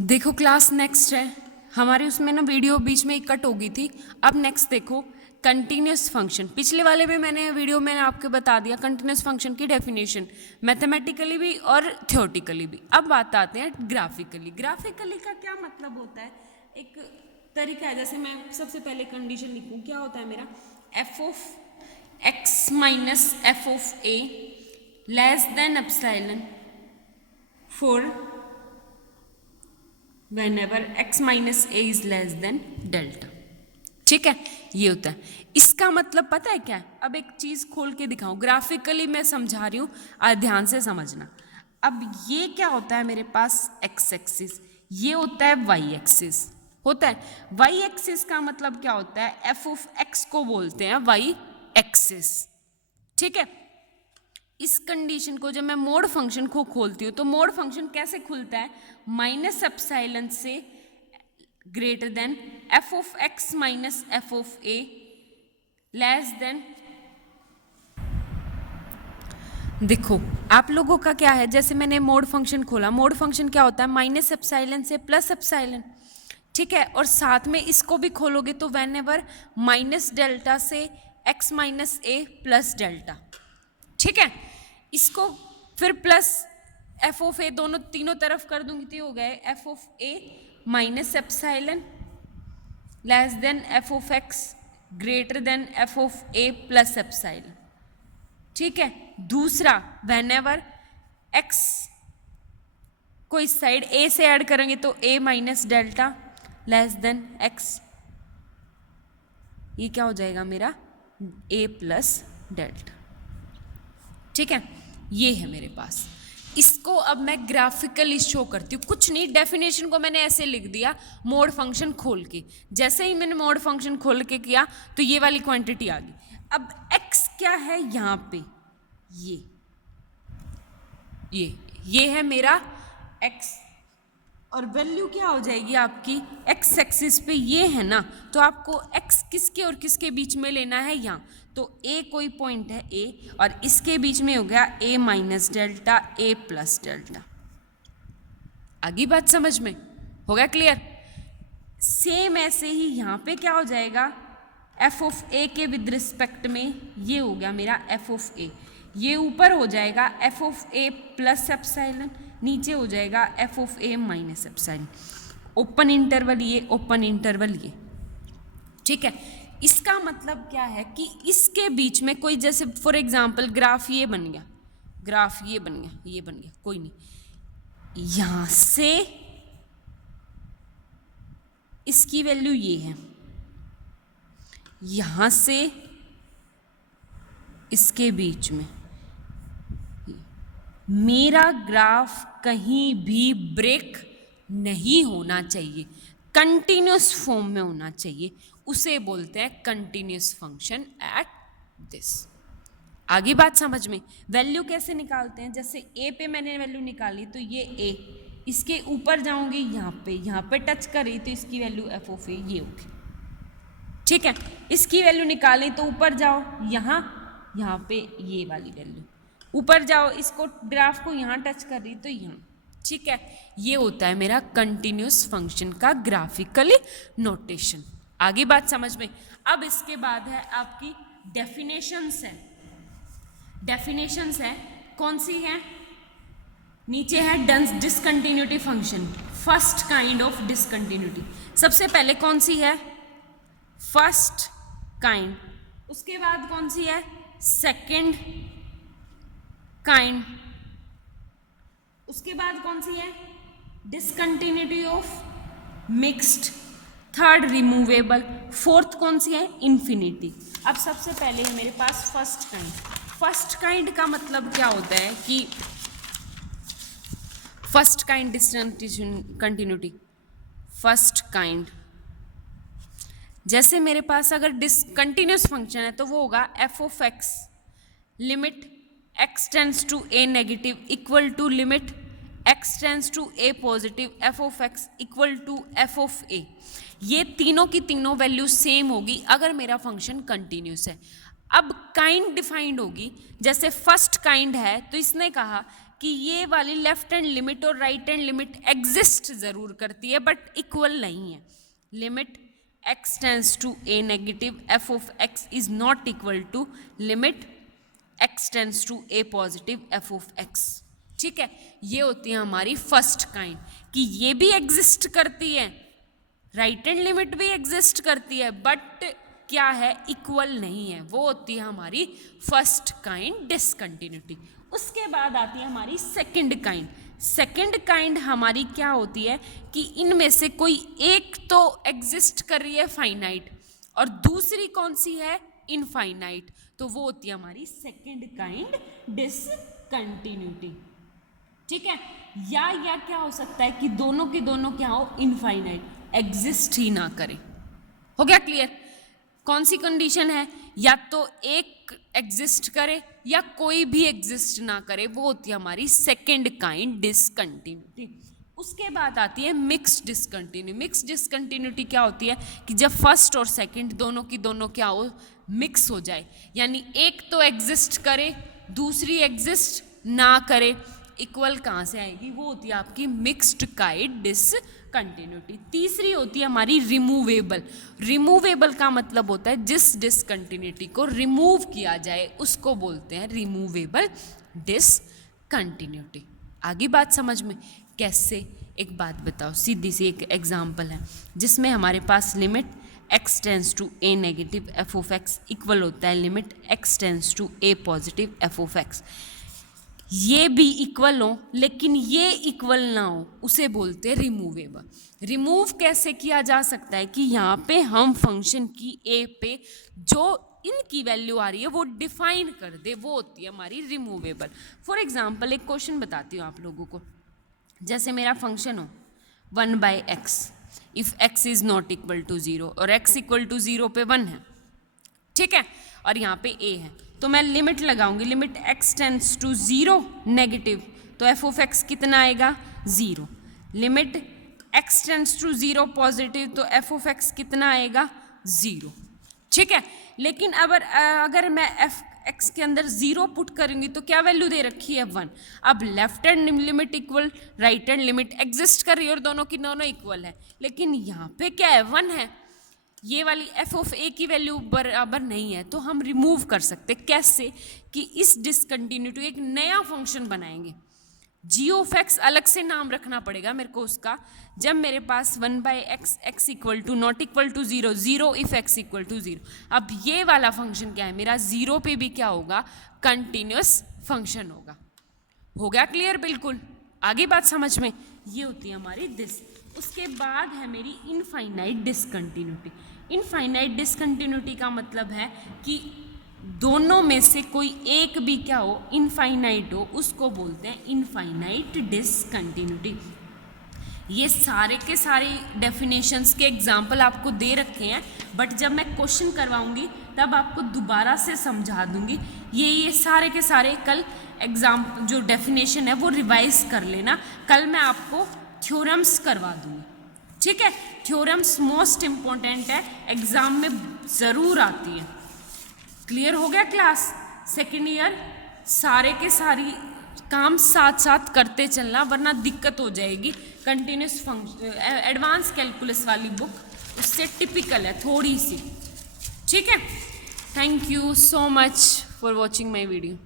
देखो class next है हमारे, उसमें ना वीडियो बीच में कट हो गई थी। अब नेक्स्ट देखो कंटिन्यूस फंक्शन। पिछले वाले में मैंने वीडियो में आपको बता दिया कंटिन्यूस फंक्शन की डेफिनेशन, मैथमेटिकली भी और थियोरटिकली भी। अब बात आते हैं ग्राफिकली। ग्राफिकली का क्या मतलब होता है? एक तरीका है, जैसे मैं सबसे पहले कंडीशन लिखूं, क्या होता है मेरा F of x minus F of A less than epsilon for whenever x minus A is less than delta. ठीक है, ये होता है। इसका मतलब पता है क्या है? अब एक चीज खोल के दिखाऊं, ग्राफिकली मैं समझा रही हूं, ध्यान से समझना। अब ये क्या होता है मेरे पास x एक्सिस, ये होता है y एक्सिस। होता है y एक्सिस का मतलब क्या होता है? f ऑफ x को बोलते हैं y एक्सिस। ठीक है, इस कंडीशन को जब मैं मोड फंक्शन को खोलती हूँ तो मोड फंक्शन कैसे खुलता है? माइनस एप्सिलॉन से greater than F of x minus F of A less than. देखो आप लोगों का क्या है, जैसे मैंने मोड फंक्शन खोला, मोड फंक्शन क्या होता है? माइनस एप्सिलॉन से प्लस एप्सिलॉन। ठीक है, और साथ में इसको भी खोलोगे तो वेन एवर माइनस डेल्टा से एक्स माइनस ए प्लस डेल्टा। ठीक है, इसको फिर प्लस एफ ऑफ ए दोनों तीनों तरफ कर दूंगी तो हो गए F of A minus epsilon less than F of x greater than F of A plus epsilon. ठीक है, दूसरा वेन एवर एक्स को इस साइड ए से ऐड करेंगे तो A minus delta less than X, ये क्या हो जाएगा मेरा ए प्लस डेल्टा। ठीक है, ये है मेरे पास। इसको अब मैं ग्राफिकली शो करती हूँ। कुछ नहीं, डेफिनेशन को मैंने ऐसे लिख दिया मोड फंक्शन खोल के। जैसे ही मैंने मोड फंक्शन खोल के किया तो ये वाली क्वांटिटी आ गई। अब x क्या है यहाँ पे? ये है मेरा x, और वैल्यू क्या हो जाएगी आपकी x एक्सिस पे, ये है ना, तो आपको x किसके और किसके बीच में लेना है? यहाँ। तो a कोई पॉइंट है a, और इसके बीच में हो गया a minus delta a plus delta. आगे बात समझ में हो गया क्लियर? सेम ऐसे ही यहाँ पे क्या हो जाएगा? f ऑफ a के विद रिस्पेक्ट में ये हो गया मेरा f ऑफ a, ये ऊपर हो जाएगा f of a plus epsilon, नीचे हो जाएगा f of a minus epsilon. Open interval ये, ओपन इंटरवल ये। ठीक है, इसका मतलब क्या है कि इसके बीच में कोई, जैसे फॉर एग्जांपल ग्राफ ये बन गया, ग्राफ ये बन गया, ये बन गया, कोई नहीं, यहां से इसकी वैल्यू ये है, यहां से इसके बीच में मेरा ग्राफ कहीं भी ब्रेक नहीं होना चाहिए, कंटिन्यूस फॉर्म में होना चाहिए, उसे बोलते हैं कंटिन्यूस फंक्शन एट दिस। आगे बात समझ में? वैल्यू कैसे निकालते हैं? जैसे a पे मैंने वैल्यू निकाली तो ये a, इसके ऊपर जाऊंगी यहाँ पे टच करी तो इसकी वैल्यू f ऑफ a ये होगी। ठीक है, इसकी वैल्यू निकाली तो ऊपर जाओ, यहाँ पे ये वाली वैल्यू, ऊपर जाओ, इसको ग्राफ को यहाँ टच कर रही तो यहाँ। ठीक है, ये होता है मेरा कंटिन्यूस फंक्शन का ग्राफिकली नोटेशन। आगे बात समझ में? अब इसके बाद है आपकी डेफिनेशंस है। डेफिनेशंस है कौन सी है? नीचे है discontinuity function, first kind of discontinuity. सबसे पहले कौन सी है? First kind. उसके बाद कौन सी है? Second kind. उसके बाद कौन सी है? Discontinuity of mixed. Third removable. Fourth कौन सी है? इन्फिनिटी। अब सबसे पहले है मेरे पास फर्स्ट काइंड। फर्स्ट काइंड का मतलब क्या होता है कि first kind discontinuity, first kind, जैसे मेरे पास अगर डिसकंटिन्यूस फंक्शन है तो वो होगा F of X limit X tends to A negative equal to limit X tends to A positive F of X equal to F of A. ये तीनों की तीनों वैल्यू सेम होगी अगर मेरा फंक्शन कंटिन्यूस है। अब काइंड डिफाइंड होगी, जैसे फर्स्ट काइंड है तो इसने कहा कि ये वाली लेफ्ट हैंड लिमिट और राइट हैंड लिमिट एग्जिस्ट ज़रूर करती है बट इक्वल नहीं है. Limit x tends to a negative f of x is not equal to limit x tends to a positive f of x. ठीक है, ये होती है हमारी फर्स्ट काइंड कि ये भी एग्जिस्ट करती है, राइट हैंड लिमिट भी एग्जिस्ट करती है बट क्या है, इक्वल नहीं है. वो होती है हमारी फर्स्ट काइंड डिसकंटिन्यूटी. उसके बाद आती है हमारी सेकंड काइंड. सेकंड काइंड हमारी क्या होती है कि इनमें से कोई एक तो एग्जिस्ट कर रही है फाइनाइट और दूसरी कौन सी है, इनफाइनाइट. तो वो होती है हमारी सेकंड काइंड डिसकंटिन्यूटी. ठीक है, या क्या हो सकता है कि दोनों के दोनों क्या हो, इनफाइनाइट, एग्जिस्ट ही ना करें. हो गया क्लियर. कौन सी कंडीशन है, या तो एक एग्जिस्ट करे या कोई भी एग्जिस्ट ना करे, वो होती है हमारी सेकंड काइंड डिसकंटिन्यूटी. उसके बाद आती है मिक्स्ड डिसकंटिन्यूटी. मिक्स्ड डिसकंटिन्यूटी क्या होती है कि जब फर्स्ट और सेकंड दोनों की दोनों क्या हो, मिक्स हो जाए, यानी एक तो एग्जिस्ट करे दूसरी एग्जिस्ट ना करे. इक्वल कहाँ से आएगी, वो होती है आपकी मिक्स्ड काइंड डिसकंटिन्यूटी. तीसरी होती है हमारी रिमूवेबल. रिमूवेबल का मतलब होता है जिस डिसकंटिन्यूटी को रिमूव किया जाए उसको बोलते हैं रिमूवेबल डिसकंटिन्यूटी. आगे बात समझ में कैसे, एक बात बताओ, सीधी सी एक एग्जांपल है जिसमें हमारे पास limit x tends to a negative f of x equal होता है limit x tends to a positive f of x. ये भी इक्वल हो लेकिन ये इक्वल ना हो, उसे बोलते हैं रिमूवेबल. रिमूव कैसे किया जा सकता है कि यहाँ पे हम फंक्शन की a पे जो इनकी वैल्यू आ रही है वो डिफाइन कर दे, वो होती है हमारी रिमूवेबल. फॉर एग्जांपल एक क्वेश्चन बताती हूँ आप लोगों को. जैसे मेरा फंक्शन हो 1/x if x is not equal to 0 और x इक्वल टू 0 पे 1 है. ठीक है, और यहाँ पे a है, तो मैं लिमिट लगाऊंगी, limit x tends to 0 negative, तो f ऑफ x कितना आएगा, 0. लिमिट x टेंस टू 0 पॉजिटिव, तो f ऑफ x कितना आएगा, 0. ठीक है, लेकिन अगर मैं f x के अंदर 0 पुट करूंगी तो क्या वैल्यू दे रखी है, 1. अब left hand limit equal right hand limit exist कर रही है और दोनों की दोनों इक्वल है, लेकिन यहाँ पे क्या है, 1 है. ये वाली f ऑफ a की वैल्यू बराबर नहीं है, तो हम रिमूव कर सकते. कैसे कि इस डिसकंटिन्यूटी एक नया फंक्शन बनाएंगे. g ऑफ x अलग से नाम रखना पड़ेगा मेरे को उसका. जब मेरे पास 1/x x equal to not equal to 0 0 if x equal to 0. अब ये वाला फंक्शन क्या है मेरा, 0 पे भी क्या होगा, कंटिन्यूस फंक्शन होगा. हो गया क्लियर, बिल्कुल. आगे बात समझ में, ये होती है हमारी दिस. उसके बाद है मेरी इनफाइनाइट डिसकंटिन्यूटी. इनफाइनाइट डिसकंटिन्यूटी का मतलब है कि दोनों में से कोई एक भी क्या हो, इनफाइनाइट हो, उसको बोलते हैं इनफाइनाइट डिसकंटिन्यूटी. ये सारे के सारे डेफिनेशंस के एग्जाम्पल आपको दे रखे हैं, बट जब मैं क्वेश्चन करवाऊंगी तब आपको दोबारा से समझा दूंगी. ये सारे के सारे कल एग्जाम जो डेफिनेशन है वो रिवाइज कर लेना. कल मैं आपको थ्योरम्स करवा दूंगी. ठीक है, थ्योरम्स मोस्ट इम्पोर्टेंट है, एग्जाम में ज़रूर आती है. क्लियर हो गया क्लास. सेकेंड ईयर सारे के सारी काम साथ साथ करते चलना वरना दिक्कत हो जाएगी. कंटिन्यूस फंक्शन एडवांस कैलकुलस वाली बुक उससे टिपिकल है थोड़ी सी. ठीक है, thank you so much for watching my video.